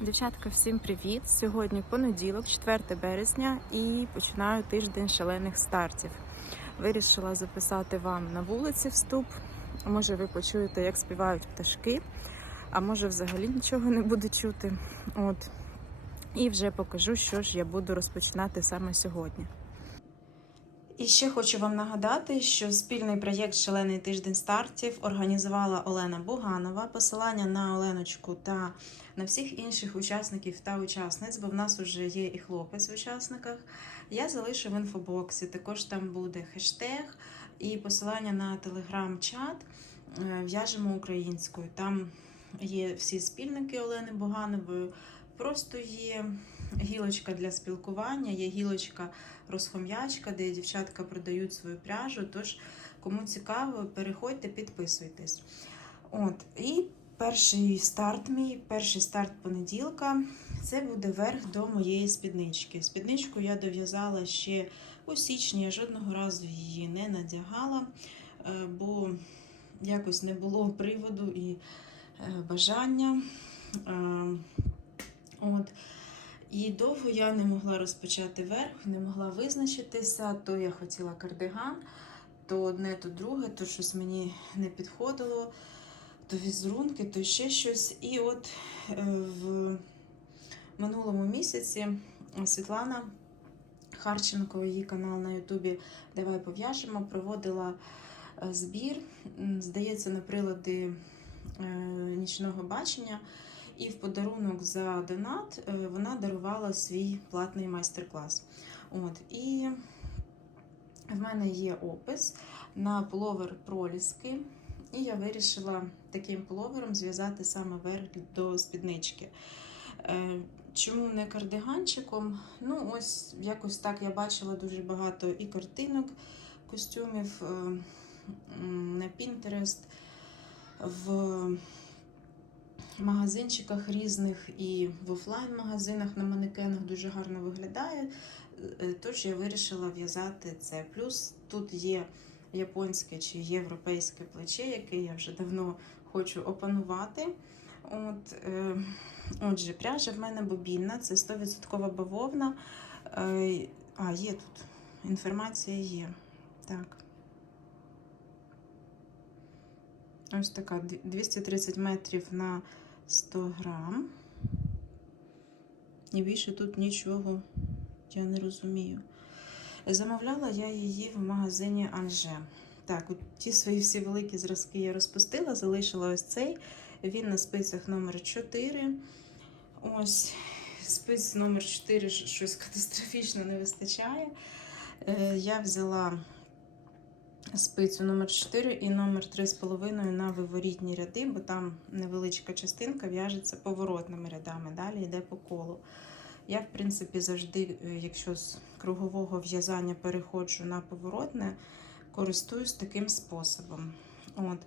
Дівчатка, всім привіт! Сьогодні понеділок, 4 березня, і починаю тиждень шалених стартів. Вирішила записати вам на вулиці вступ. Може, ви почуєте, як співають пташки, а може, взагалі нічого не буде чути. От. І вже покажу, що ж я буду розпочинати саме сьогодні. І ще хочу вам нагадати, що спільний проєкт Шалений тиждень стартів організувала Олена Буганова. Посилання на Оленочку та на всіх інших учасників та учасниць, бо в нас вже є і хлопець в учасниках. Я залишу в інфобоксі. Також там буде хештег і посилання на телеграм-чат е, В'яжемо українською. Там є всі спільники Олени Буганової. Просто є гілочка для спілкування, є гілочка розхом'ячка, де дівчатка продають свою пряжу. Тож, кому цікаво, переходьте, підписуйтесь. От, і перший старт мій, перший старт понеділка, це буде верх до моєї спіднички. Спідничку я дов'язала ще у січні, я жодного разу її не надягала, е, бо якось не було приводу і е, бажання. Е, От. І довго я не могла розпочати верх, не могла визначитися. То я хотіла кардиган, то одне, то друге, то щось мені не підходило, то візерунки, то ще щось. І от е, в минулому місяці Світлана Харченко, її канал на Ютубі Давай пов'яжемо, проводила е, збір, здається, на прилади е, нічного бачення. І в подарунок за донат е, вона дарувала свій платний майстер-клас. От, І в мене є опис на пуловер проліски. І я вирішила таким пуловером зв'язати саме верх до спіднички. Е, Чому не кардиганчиком? Ну, ось якось так я бачила дуже багато і картинок, костюмів е, на Pinterest, в магазинчиках різних і в офлайн-магазинах на манекенах дуже гарно виглядає. Е, Тож я вирішила в'язати це. Плюс тут є японське чи європейське плече, яке я вже давно хочу опанувати. От, е, отже, пряжа в мене бобінна, це 100% бавовна. Е, а, є тут. Інформація є. Так. Ось така 230 метрів на 100 грам. І більше тут нічого я не розумію. Замовляла я її в магазині Анже. Так, от ті свої всі великі зразки я розпустила, залишила ось цей. Він на спицях номер 4. Ось, спиць номер 4 щось катастрофічно не вистачає. Е, Я взяла спицю номер 4 і номер 3,5 на виворітні ряди, бо там невеличка частинка в'яжеться поворотними рядами, далі йде по колу. Я, в принципі, завжди, е, якщо з кругового в'язання переходжу на поворотне, користуюсь таким способом. От.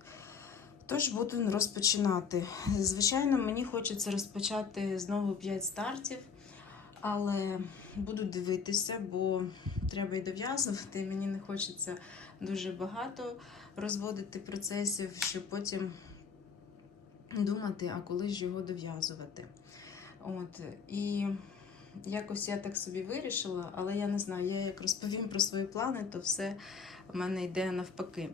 Тож буду розпочинати. Звичайно, мені хочеться розпочати знову 5 стартів, але буду дивитися, бо треба й дов'язувати. Мені не хочеться дуже багато розводити процесів, щоб потім думати, а коли ж його дов'язувати. От. І якось я так собі вирішила, але я не знаю, я як розповім про свої плани, то все в мене йде навпаки.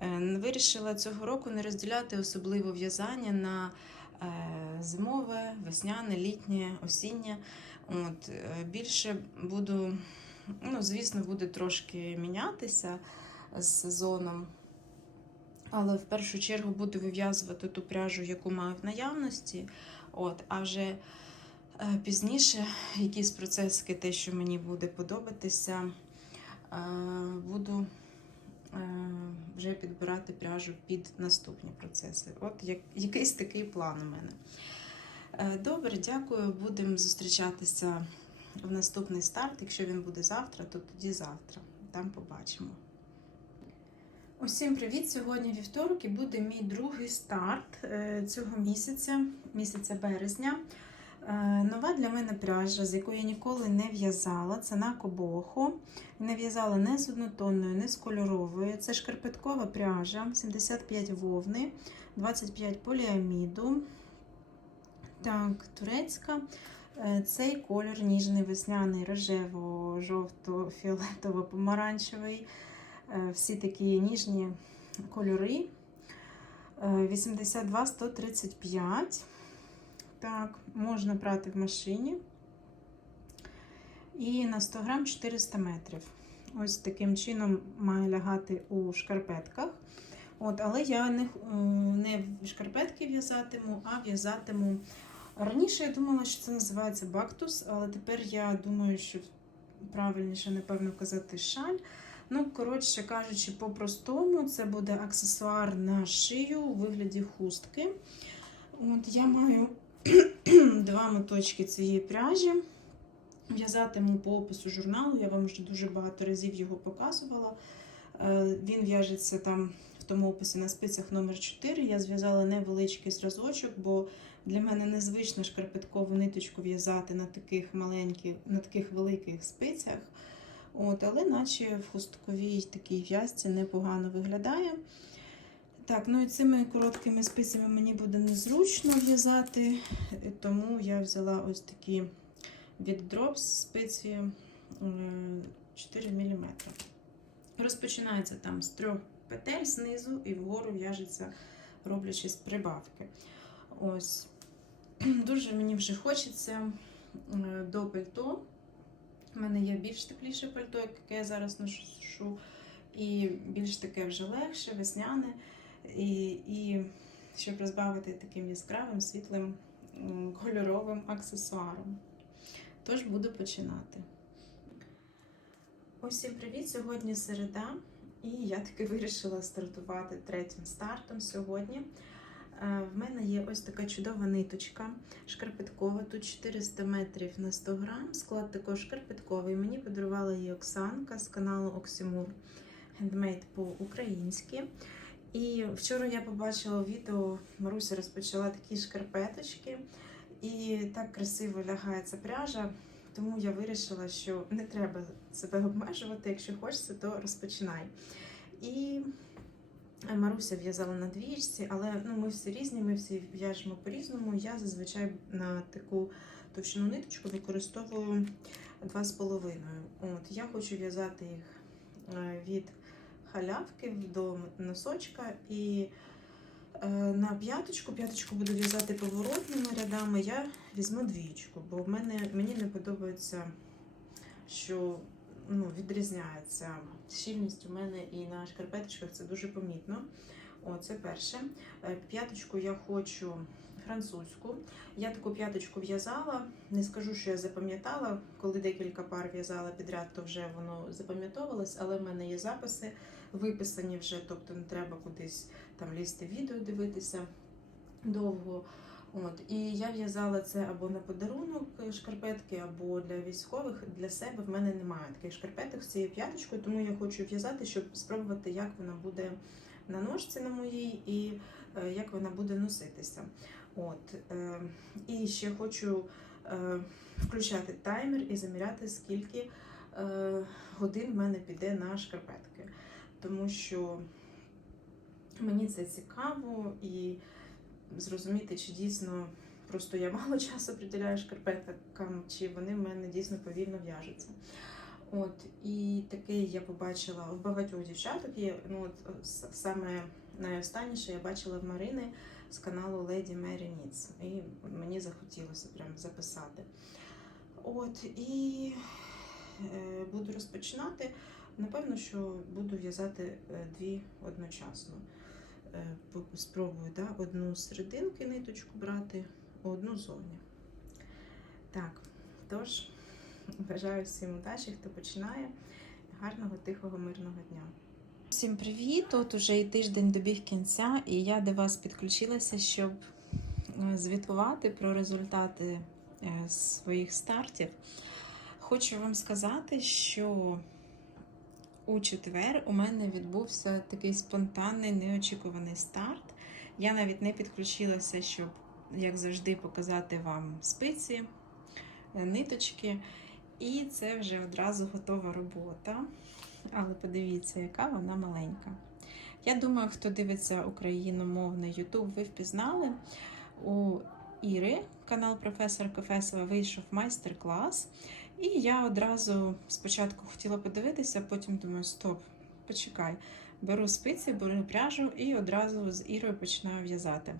Е, Вирішила цього року не розділяти особливо в'язання на е, зимове, весняне, літнє, осіннє. От, е, Більше буду, ну, звісно, буде трошки мінятися з сезоном. Але в першу чергу буду вив'язувати ту пряжу, яку маю в наявності. От, а вже е, пізніше якісь процески, те, що мені буде подобатися, е, буду е, вже підбирати пряжу під наступні процеси. От як, якийсь такий план у мене. Добре, дякую. Будемо зустрічатися в наступний старт. Якщо він буде завтра, то тоді завтра. Там побачимо. Усім привіт! Сьогодні вівторок і буде мій другий старт е, цього місяця, місяця березня. Е, Нова для мене пряжа, з якої я ніколи не в'язала. Це на кобоху. Не в'язала не з однотонною, не з кольоровою. Це шкарпеткова пряжа, 75 вовни, 25 поліаміду. Так, турецька. Е, Цей колір ніжний весняний, рожево-жовто-фіолетово-помаранчевий. Е, Всі такі ніжні кольори. Е, 82-135. Так, можна брати в машині. І на 100 грам 400 метрів. Ось таким чином має лягати у шкарпетках. От, але я не, е, не шкарпетки в'язатиму, а в'язатиму. Раніше я думала, що це називається бактус, але тепер я думаю, що правильніше, напевно, казати шаль. Ну, коротше кажучи, по-простому, це буде аксесуар на шию у вигляді хустки. От я маю два моточки цієї пряжі. В'язатиму по опису журналу, я вам вже дуже багато разів його показувала. Е, Він в'яжеться там в тому описі на спицях номер 4 Я зв'язала невеличкий зразочок, бо для мене незвично шкарпеткову ниточку в'язати на таких маленьких, на таких великих спицях. От, але наче в хустковій такій в'язці непогано виглядає. Так, ну і цими короткими спицями мені буде незручно в'язати, тому я взяла ось такі від Drops спиці е, 4 мм. Розпочинається там з трьох петель знизу і вгору в'яжеться, роблячи з прибавки. Ось. Дуже мені вже хочеться е, до пальто. У мене є більш тепліше пальто, яке я зараз ношу, і більш таке вже легше, весняне. І, і щоб розбавити таким яскравим, світлим, кольоровим аксесуаром. Тож буду починати. Усім привіт! Сьогодні середа, і я таки вирішила стартувати третім стартом сьогодні. Е, В мене є ось така чудова ниточка шкарпеткова. Тут 400 метрів на 100 грам. Склад також шкарпетковий. Мені подарувала її Оксанка з каналу Оксимур Handmade по-українськи. І вчора я побачила відео, Маруся розпочала такі шкарпеточки, і так красиво лягає ця пряжа. Тому я вирішила, що не треба себе обмежувати. Якщо хочеться, то розпочинай. І Маруся в'язала на двічці, але ну, ми всі різні, ми всі в'яжемо по-різному. Я зазвичай на таку товщину ниточку використовую 2,5. От, я хочу в'язати їх е, від халявки до носочка і е, на п'яточку, п'яточку буду в'язати поворотними рядами, я візьму двічку, бо мене, мені не подобається, що ну, відрізняється щільність у мене і на шкарпеточках це дуже помітно. О, це перше. Е, П'яточку я хочу французьку. Я таку п'яточку в'язала. Не скажу, що я запам'ятала. Коли декілька пар в'язала підряд, то вже воно запам'ятовувалось, але в мене є записи виписані вже, тобто не треба кудись там лізти відео дивитися довго. От, і я в'язала це або на подарунок е, шкарпетки, або для військових. Для себе в мене немає таких шкарпеток з цією п'яточкою, тому я хочу в'язати, щоб спробувати, як вона буде на ножці на моїй і е, як вона буде носитися. От, е, і ще хочу включати таймер і заміряти, скільки годин в мене піде на шкарпетки. Тому що мені це цікаво і зрозуміти, чи дійсно просто я мало часу приділяю шкарпеткам, чи вони в мене дійсно повільно в'яжуться. От, і такий я побачила в багатьох дівчаток. Є, ну, от, саме найостанніше я бачила в Марини з каналу Lady Mary Knits. І мені захотілося прям записати. От, і е, буду розпочинати. Напевно, що буду в'язати е, дві одночасно. Е, Спробую да, одну з серединки ниточку брати, одну зовні. Так, тож, бажаю всім удачі, хто починає. Гарного, тихого, мирного дня. Всім привіт! От уже і тиждень добіг кінця, і я до вас підключилася, щоб е, звітувати про результати е, своїх стартів. Хочу вам сказати, що у четвер у мене відбувся такий спонтанний, неочікуваний старт. Я навіть не підключилася, щоб, як завжди, показати вам спиці, е, ниточки. І це вже одразу готова робота. Але подивіться, яка вона маленька. Я думаю, хто дивиться україномовний YouTube, ви впізнали. У Іри, канал професора Кофесова, вийшов майстер-клас. І я одразу спочатку хотіла подивитися, потім думаю, стоп, почекай. Беру спиці, беру пряжу і одразу з Ірою починаю в'язати.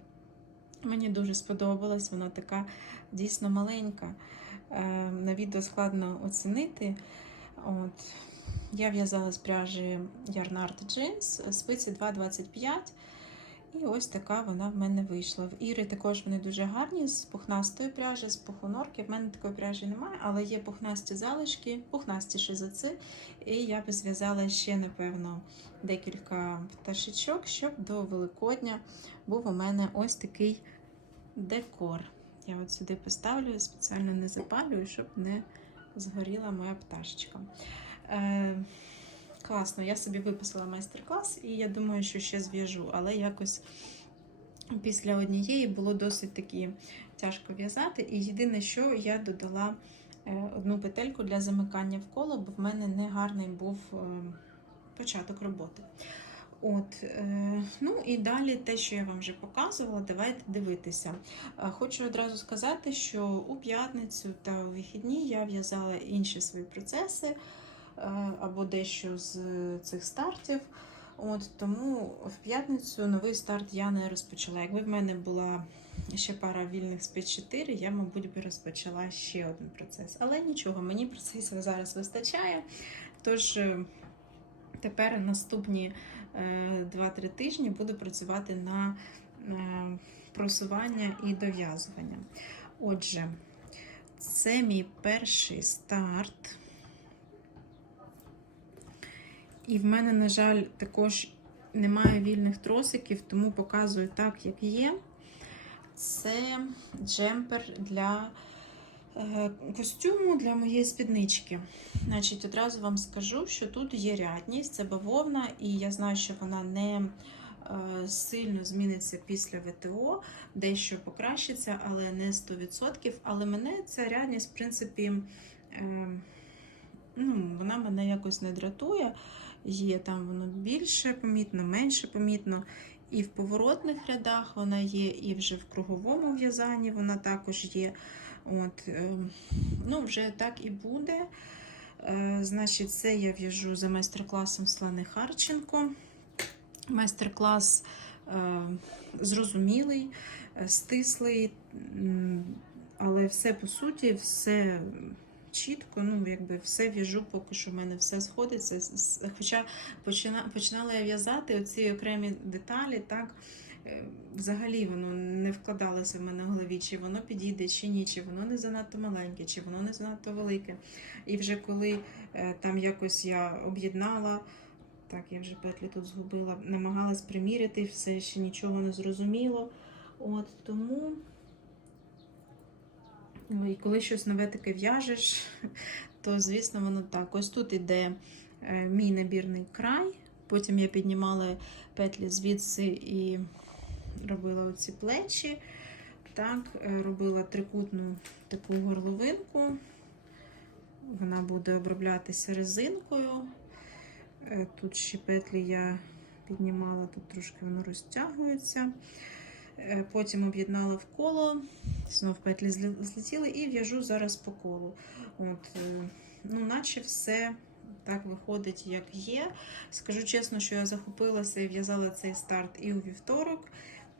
Мені дуже сподобалась, вона така дійсно маленька. Е, На відео складно оцінити. От. Я в'язала з пряжі Yarn Art Jeans, спиці 2,25. І ось така вона в мене вийшла. В Іри також вони дуже гарні з пухнастої пряжі, з пухонорки. В мене такої пряжі немає, але є пухнасті залишки, пухнасті шизаци. І я би зв'язала ще, напевно, декілька пташечок, щоб до Великодня був у мене ось такий декор. Я от сюди поставлю, спеціально не запалюю, щоб не згоріла моя пташечка. Класно, я собі виписала майстер-клас, і я думаю, що ще зв'яжу, але якось після однієї було досить таки тяжко в'язати. І єдине, що я додала е, одну петельку для замикання в коло, бо в мене не гарний був е, початок роботи. От, е, ну і далі те, що я вам вже показувала, давайте дивитися. Хочу одразу сказати, що у п'ятницю та у вихідні я в'язала інші свої процеси або дещо з цих стартів. От Тому в п'ятницю новий старт я не розпочала. Якби в мене була ще пара вільних з 5-4, я, мабуть, би розпочала ще один процес. Але нічого, мені процесів зараз вистачає. Тож е, тепер наступні е, 2-3 тижні буду працювати на е, просування і дов'язування. Отже, це мій перший старт. І в мене, на жаль, також немає вільних тросиків, тому показую так, як є. Це джемпер для е, костюму для моєї спіднички. Значить, одразу вам скажу, що тут є рядність, це бавовна, і я знаю, що вона не е, сильно зміниться після ВТО, дещо покращиться, але не 100%. Але мене ця рядність, в принципі, е, ну, вона мене якось не дратує. Є там воно більше помітно, менше помітно. І в поворотних рядах вона є, і вже в круговому в'язанні вона також є. От, е, ну, вже так і буде. Е, значить, це я в'яжу за майстер-класом Слани Харченко. Майстер-клас е, зрозумілий, е, стислий, але все по суті, все чітко, ну, якби все в'яжу, поки що в мене все сходиться. Хоча почина, починала я в'язати оці окремі деталі, так. е, Взагалі воно не вкладалося в мене в голові, чи воно підійде, чи ні, чи воно не занадто маленьке, чи воно не занадто велике. І вже коли е, там якось я об'єднала, так, я вже петлі тут згубила, намагалась приміряти, все ще нічого не зрозуміло. От тому. Ну, І коли щось нове таке в'яжеш, то звісно воно так. Ось тут іде е, мій набірний край. Потім я піднімала петлі звідси і робила оці плечі. Так, е, робила трикутну таку горловинку. Вона буде оброблятися резинкою. Е, Тут ще петлі я піднімала, тут трошки воно розтягується. Потім об'єднала в коло, знов петлі злетіли і в'яжу зараз по колу. От, е, ну, наче все так виходить, як є. Скажу чесно, що я захопилася і в'язала цей старт і у вівторок.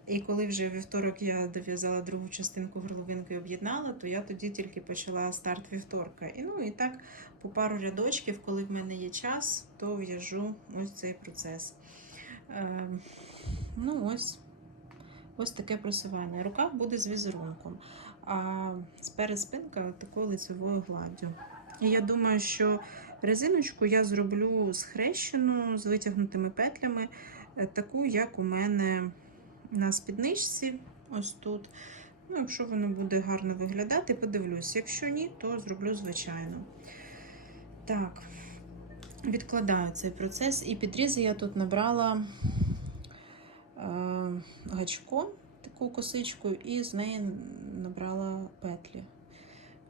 І коли вже у вівторок я дов'язала другу частинку горловинки і об'єднала, то я тоді тільки почала старт вівторка. І ну і так по пару рядочків, коли в мене є час, то в'яжу ось цей процес. Е, ну, ось, ось таке просування. Рукав буде з візерунком, а сперед спинка такою лицевою гладдю. І я думаю, що резиночку я зроблю схрещену з витягнутими петлями, е, таку, як у мене на спідничці, ось тут. Ну, якщо воно буде гарно виглядати, подивлюсь. Якщо ні, то зроблю звичайно. Так, відкладаю цей процес. І підрізи я тут набрала гачком, таку косичку, і з неї набрала петлі.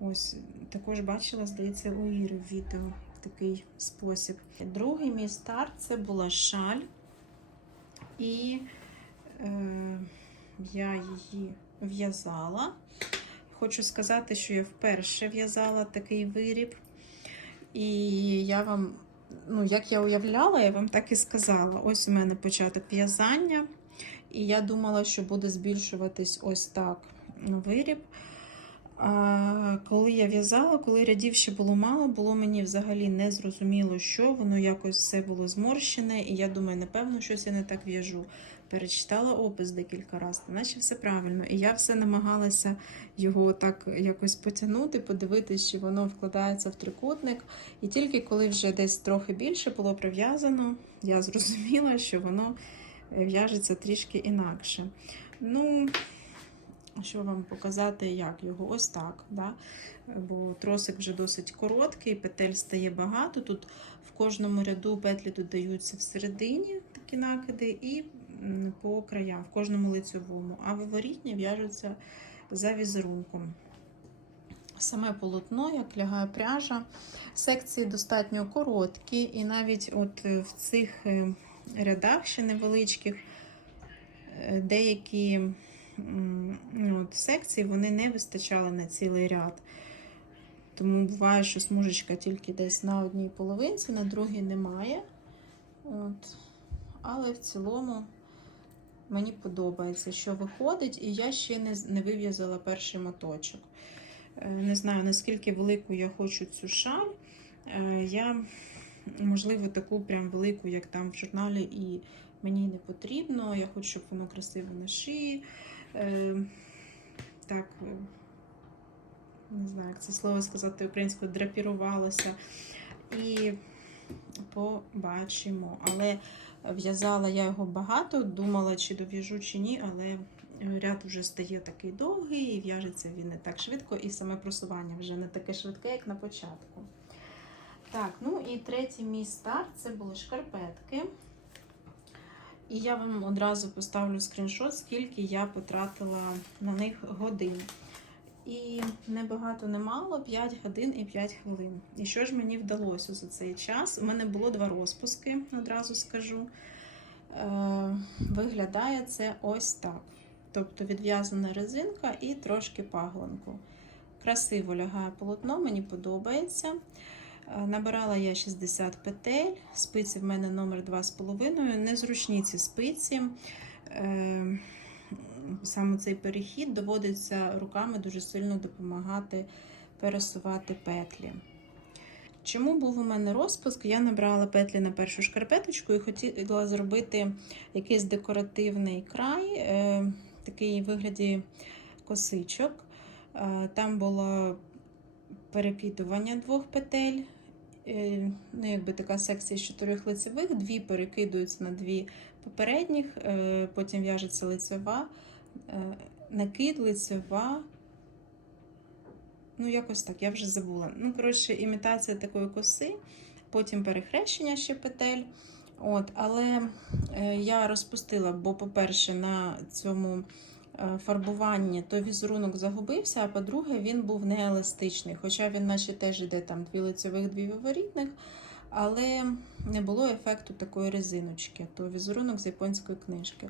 Ось, також бачила, здається, у Іри в відео такий спосіб. Другий мій старт це була шаль. І е, я її в'язала. Хочу сказати, що я вперше в'язала такий виріб. І я вам, ну, як я уявляла, я вам так і сказала. Ось у мене початок в'язання. І я думала, що буде збільшуватись ось так виріб. А коли я в'язала, коли рядів ще було мало, було мені взагалі не зрозуміло, що воно якось все було зморщене, і я думаю, напевно, щось я не так в'яжу. Перечитала опис декілька разів, наче все правильно. І я все намагалася його так якось потягнути, подивитися, чи воно вкладається в трикутник. І тільки коли вже десь трохи більше було прив'язано, я зрозуміла, що воно в'яжеться трішки інакше. Ну, що вам показати, як його? Ось так. Да? Бо тросик вже досить короткий, петель стає багато. Тут в кожному ряду петлі додаються всередині такі накиди, і по краям, в кожному лицевому, а виворітні в'яжуться за візерунком. Саме полотно, як лягає пряжа, секції достатньо короткі, і навіть от в цих е, рядах ще невеличких е, деякі ну, от, секції вони не вистачали на цілий ряд. Тому буває, що смужечка тільки десь на одній половинці, на другій немає. От. Але в цілому мені подобається, що виходить, і я ще не, не вив'язала перший моточок. Е, Не знаю, наскільки велику я хочу цю шаль. Е, Я, можливо, таку прям велику, як там в журналі, і мені не потрібно. Я хочу, щоб воно красиво на шиї. Е, Так, е, не знаю, як це слово сказати українською, драпірувалося. І побачимо. Але в'язала я його багато, думала, чи дов'яжу, чи ні, але ряд вже стає такий довгий, і в'яжеться він не так швидко, і саме просування вже не таке швидке, як на початку. Так, ну і третій мій старт це були шкарпетки. І я вам одразу поставлю скріншот, скільки я потратила на них годин. І не багато, не мало, 5 годин і 5 хвилин. І що ж мені вдалося за цей час? У мене було два розпуски, одразу скажу. Е, виглядає це ось так. Тобто відв'язана резинка і трошки пагланку. Красиво лягає полотно, мені подобається. Е, Набирала я 60 петель, спиці в мене номер 2,5. Незручні ці спиці. Е, Саме цей перехід доводиться руками дуже сильно допомагати пересувати петлі. Чому був у мене розпуск? Я набрала петлі на першу шкарпеточку і хотіла зробити якийсь декоративний край, е, такий вигляді косичок. Там було перекидування двох петель. Е, Ну, якби така секція з чотирьох лицевих, дві перекидуються на дві попередніх, е, потім в'яжеться лицева, е, накид, лицева. Ну, якось так, я вже забула. Ну, коротше, імітація такої коси, потім перехрещення ще петель. От, але я розпустила, бо, по-перше, на цьому фарбуванні то візерунок загубився, а по-друге, він був не еластичний. Хоча він, наче теж іде там дві лицевих, дві виворітних, але не було ефекту такої резиночки, то візерунок з японської книжки.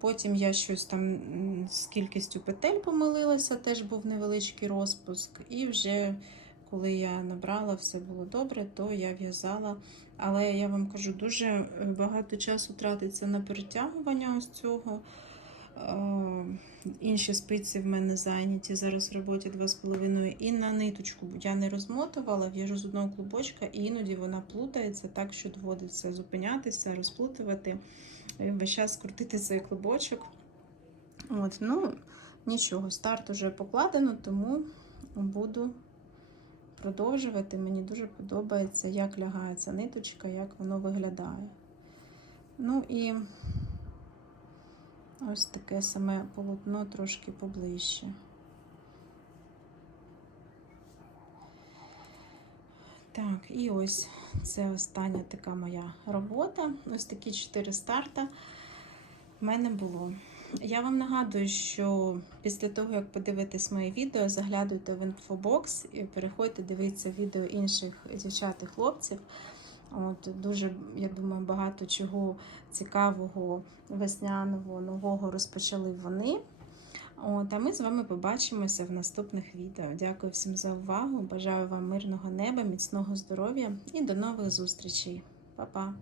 Потім я щось там з кількістю петель помилилася, теж був невеличкий розпуск. І вже коли я набрала, все було добре, то я в'язала. Але я вам кажу, дуже е, багато часу тратиться на перетягування ось цього. Е, Інші спиці в мене зайняті зараз в роботі 2,5 і на ниточку я не розмотувала, в'яжу з одного клубочка, і іноді вона плутається так, що доводиться зупинятися, розплутувати, весь час крутити цей клубочок. От, ну, нічого, старт уже покладено, тому буду продовжувати. Мені дуже подобається, як лягається ниточка, як воно виглядає. Ну і ось таке саме полотно трошки поближче. Так, і ось це остання така моя робота. Ось такі чотири старта в мене було. Я вам нагадую, що після того, як подивитесь моє відео, заглядуйте в інфобокс і переходьте дивитися відео інших дівчат і хлопців. От, Дуже, я думаю, багато чого цікавого, весняного, нового розпочали вони. От, а ми з вами побачимося в наступних відео. Дякую всім за увагу. Бажаю вам мирного неба, міцного здоров'я і до нових зустрічей. Па-па!